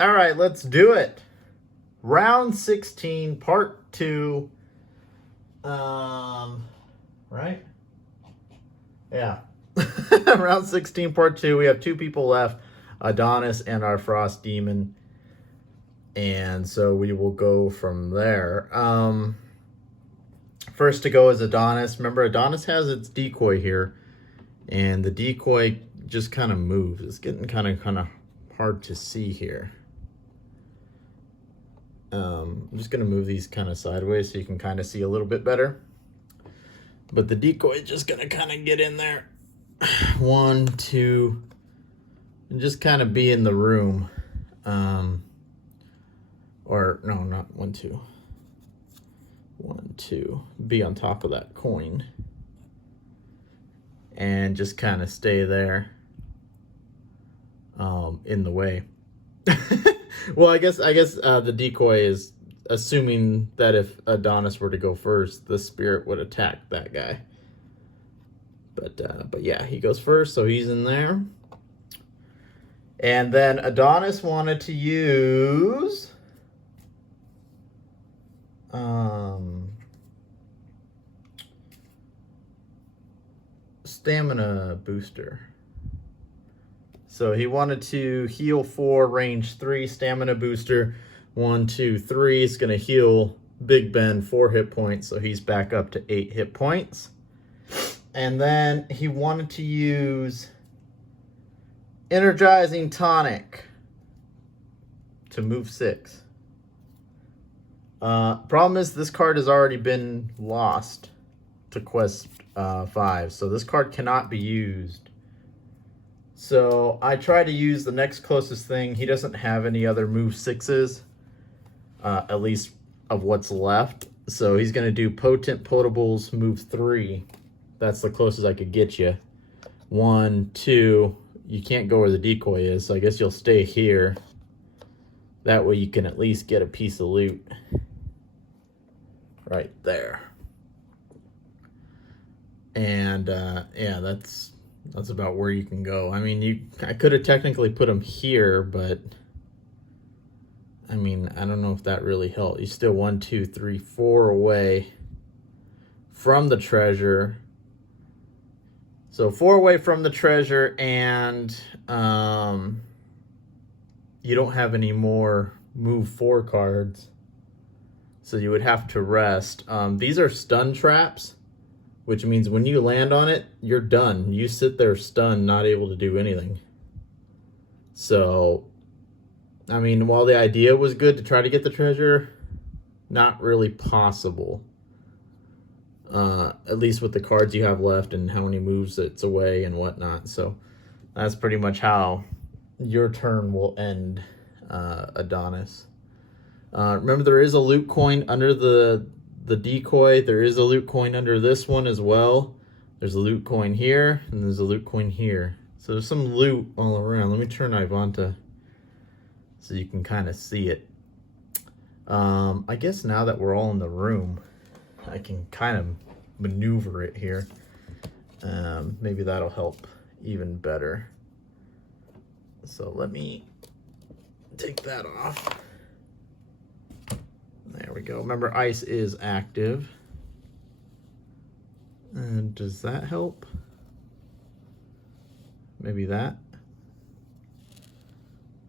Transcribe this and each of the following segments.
All right, let's do it. Round 16, part 2. Right? Yeah. Round 16, part 2. We have 2 people left, Adonis and our Frost Demon. And so we will go from there. First to go is Adonis. Remember, Adonis has its decoy here. And the decoy just kind of moves. It's getting kind of hard to see here. I'm just going to move these kind of sideways so you can kind of see a little bit better. But the decoy is just going to kind of get in there. 1, 2, and just kind of be in the room. Or, no, not 1, 2. 1, 2. Be on top of that coin. And just kind of stay there in the way. Well, I guess the decoy is assuming that if Adonis were to go first, the spirit would attack that guy. But yeah, he goes first, so he's in there. And then Adonis wanted to use stamina booster. So he wanted to heal 4, range 3, stamina booster. 1, 2, 3. It's going to heal Big Ben 4 hit points, so he's back up to 8 hit points. And then he wanted to use Energizing Tonic to move 6. Problem is this card has already been lost to quest 5, so this card cannot be used. So I try to use the next closest thing. He doesn't have any other move 6s, at least of what's left. So he's going to do Potent Potables move 3. That's the closest I could get you. 1, 2. You can't go where the decoy is, so I guess you'll stay here. That way you can at least get a piece of loot. Right there. And yeah, that's about where you can go. I mean, I could have technically put him here, but I mean, I don't know if that really helped. He's still 1, 2, 3, 4 away from the treasure. So 4 away from the treasure, and you don't have any more move 4 cards. So you would have to rest. These are stun traps, which means when you land on it, you're done. You sit there stunned, not able to do anything. So, I mean, while the idea was good to try to get the treasure, not really possible. At least with the cards you have left and how many moves it's away and whatnot. So that's pretty much how your turn will end, Adonis. Remember, there is a loot coin under the decoy. There is a loot coin under this one as well. There's a loot coin here, and there's a loot coin here. So there's some loot all around. Let me turn Ivanta so you can kind of see it. I guess now that we're all in the room, I can kind of maneuver it here. Maybe that'll help even better. So let me take that off. There we go. Remember, ice is active. And does that help? Maybe that?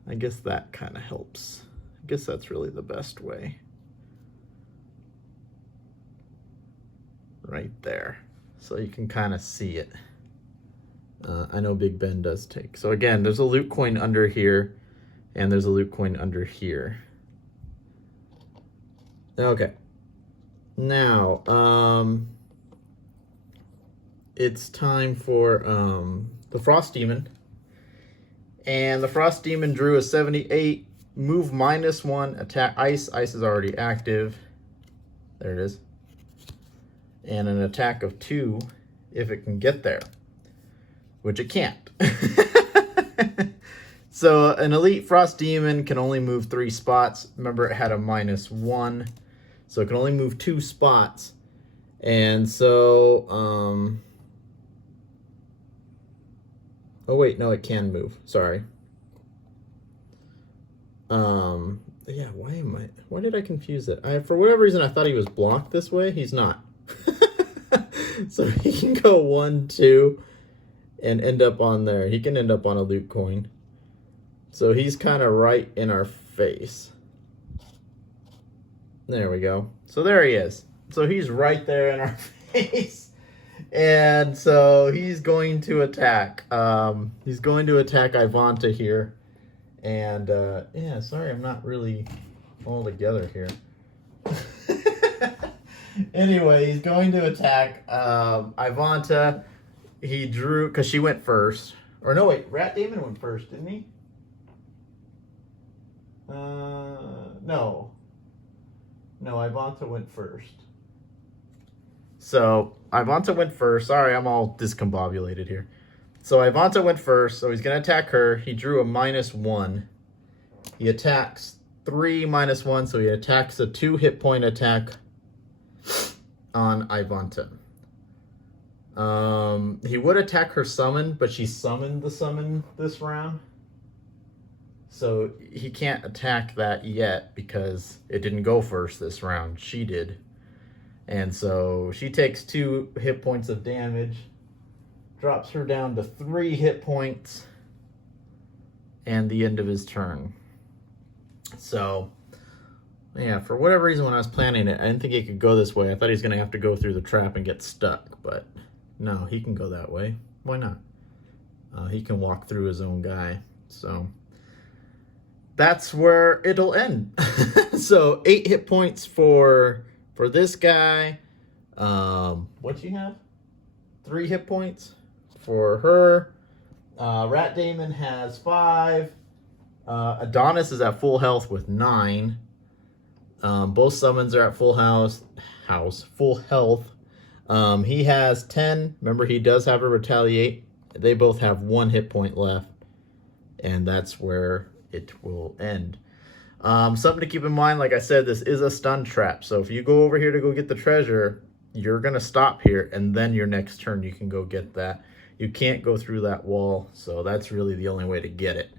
I guess that kind of helps. I guess that's really the best way. Right there. So you can kind of see it. I know Big Ben does take. So again, there's a loot coin under here, and there's a loot coin under here. Okay. Now, it's time for the Frost Demon. And the Frost Demon drew a 78, move -1, attack ice. Ice is already active. There it is. And an attack of 2 if it can get there, which it can't. So an Elite Frost Demon can only move 3 spots. Remember, it had a -1. So it can only move 2 spots. And so, oh wait, no, it can move. Sorry. Yeah, why did I confuse it? For whatever reason, I thought he was blocked this way. He's not. So he can go 1, 2, and end up on there. He can end up on a loot coin. So he's kind of right in our face. There we go. So there he is. So he's right there in our face. And so he's going to attack. He's going to attack Ivanta here. And, yeah, sorry, I'm not really all together here. Anyway, he's going to attack Ivanta. He drew, because she went first. Or no, wait, Rat Damon went first, didn't he? No. No, Ivanta went first. So, Ivanta went first. Sorry, I'm all discombobulated here. So, Ivanta went first, so he's going to attack her. He drew a -1. He attacks 3 -1, so he attacks a 2 hit point attack on Ivanta. He would attack her summon, but she summoned the summon this round. So he can't attack that yet because it didn't go first this round. She did. And so she takes 2 hit points of damage, drops her down to 3 hit points, and the end of his turn. So, yeah, for whatever reason when I was planning it, I didn't think he could go this way. I thought he was going to have to go through the trap and get stuck, but no, he can go that way. Why not? He can walk through his own guy. So that's where it'll end. So 8 hit points for this guy. What'd you have? 3 hit points for her. Rat Damon has 5. Adonis is at full health with 9. Both summons are at full full health. He has 10. Remember, he does have a retaliate. They both have 1 hit point left, and that's where it will end. Something to keep in mind, like I said, this is a stun trap. So if you go over here to go get the treasure, you're going to stop here, and then your next turn you can go get that. You can't go through that wall, so that's really the only way to get it,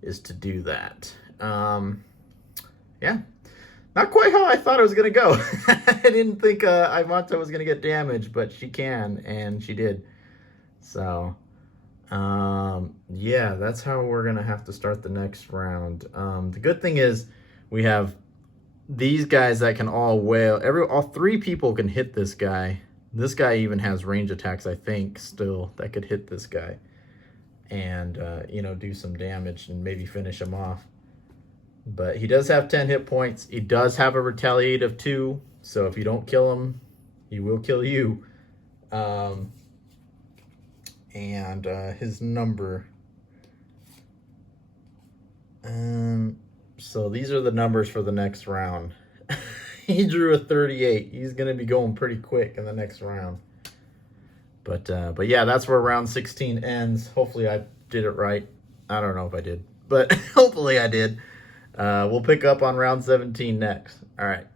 is to do that. Yeah. Not quite how I thought it was going to go. I didn't think Ivanta was going to get damaged, but she can, and she did. So, yeah, that's how we're going to have to start the next round. The good thing is we have these guys that can all wail. All 3 people can hit this guy. This guy even has range attacks, I think, still, that could hit this guy and, you know, do some damage and maybe finish him off. But he does have 10 hit points. He does have a retaliate of 2. So if you don't kill him, he will kill you. And his number. So these are the numbers for the next round. He drew a 38. He's going to be going pretty quick in the next round. But yeah, that's where round 16 ends. Hopefully I did it right. I don't know if I did, but hopefully I did. We'll pick up on round 17 next. All right.